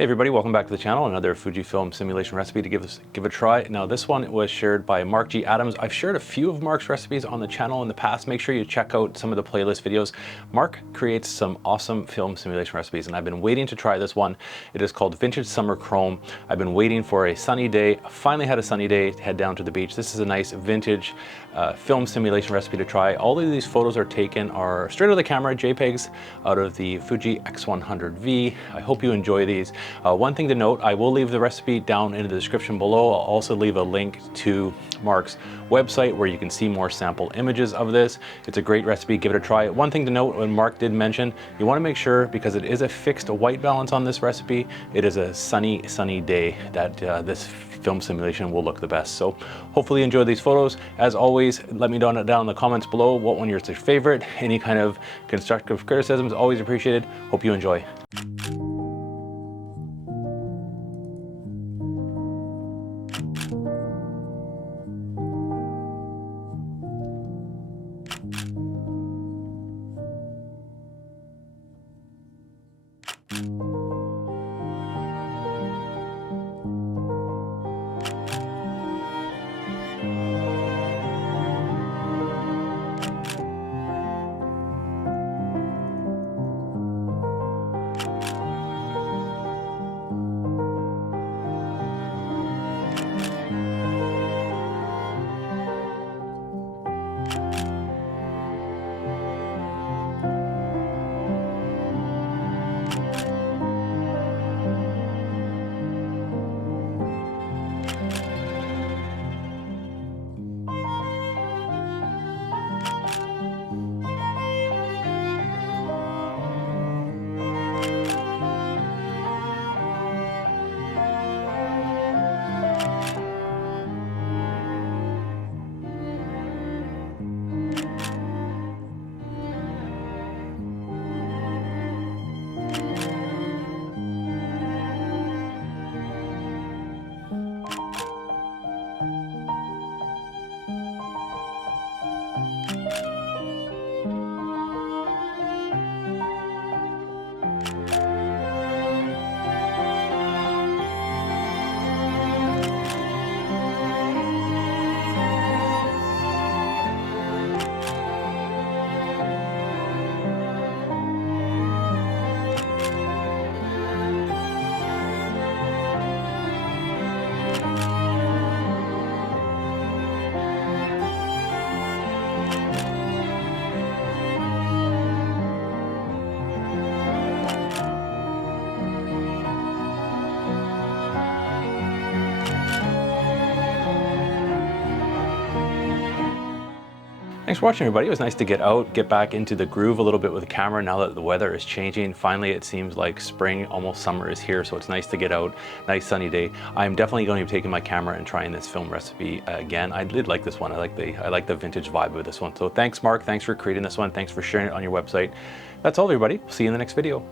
Hey everybody, welcome back to the channel. Another Fujifilm simulation recipe to give a try. Now this one was shared by Mark G. Adams. I've shared a few of Mark's recipes on the channel in the past. Make sure you check out some of the playlist videos. Mark creates some awesome film simulation recipes and I've been waiting to try this one. It is called Vintage Summer Chrome. I've been waiting for a sunny day. I finally had a sunny day to head down to the beach. This is a nice vintage film simulation recipe to try. All of these photos are taken straight out of the camera, JPEGs out of the Fuji X100v. I hope you enjoy these. One thing to note, I will leave the recipe down in the description below. I'll also leave a link to Mark's website where you can see more sample images of this. It's a great recipe, give it a try. One thing to note, when Mark did mention, you want to make sure, because it is a fixed white balance on this recipe, it is a sunny day that this film simulation will look the best. So hopefully you enjoy these photos. As always, let me know down in the comments below what one is your favorite. Any kind of constructive criticism is always appreciated. Hope you enjoy. Thanks for watching, everybody. It was nice to get out, get back into the groove a little bit with the camera now that the weather is changing. Finally, it seems like spring, almost summer is here, so it's nice to get out. Nice sunny day. I'm definitely going to be taking my camera and trying this film recipe again. I did like this one. I like the vintage vibe of this one. So thanks, Mark. Thanks for creating this one. Thanks for sharing it on your website. That's all, everybody. See you in the next video.